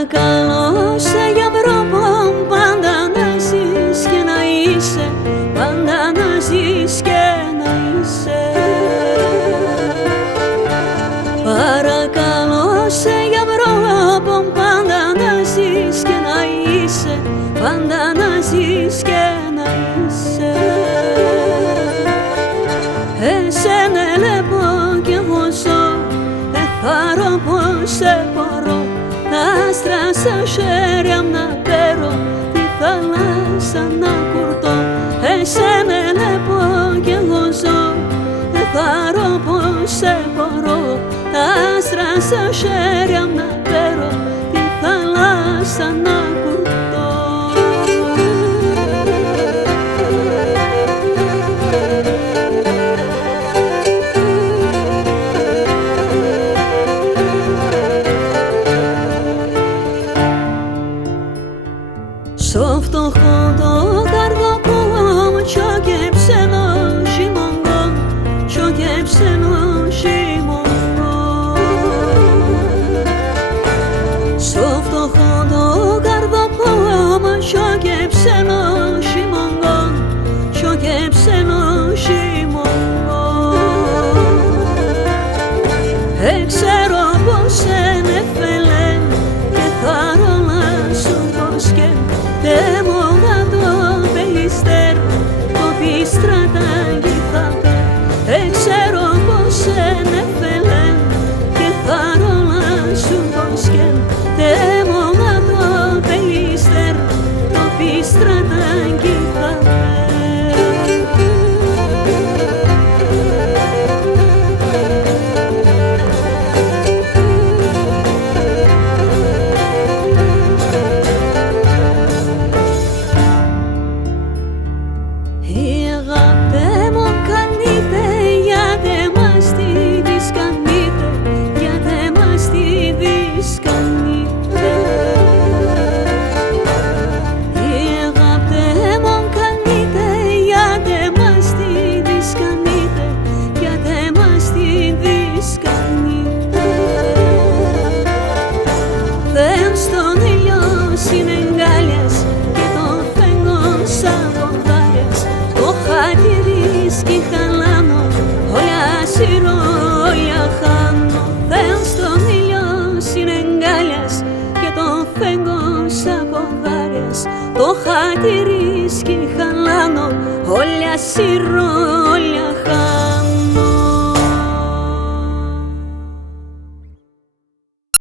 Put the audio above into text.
Παρακαλώ σε για βρω πάντα να ζεις και να είσαι, πάντα να ζεις και να είσαι. Παρακαλώ σε για βρω πάντα να ζεις και να είσαι, πάντα να ζεις και να είσαι. Εσένα ελέπω κι εγώ ζω, εθάρω πως σε μπορώ, τα άστρα σαν χέρια να πέρω, τη θάλασσα να κουρτώ. Εσένα ελέπω κι εγώ ζω, εθάρω πως σε μπορώ, τα άστρα σαν χέρια να πέρω, τη θάλασσα να κουρτώ. Στο φτωχό το καρδοκό μου τσόκεψε το χειμωνικό, τσόκεψε το χειμωνικό. Στο φτωχό το καρδοκό μου τσόκεψε το χειμωνικό, τσόκεψε το χειμωνικό. Ξέρω πως είναι φελέ και θα ρολάσω πως και δεν μόγα το πελιστέρ, το πίστρατάκι θα πέρ. Ξέρω πως είναι φελέ και θα ρολάσω πως και δεν μόγα το πελιστέρ, το πίστρατάκι θα πέρ. Το χατήρι σκι χαλάνω, όλα σειρώ,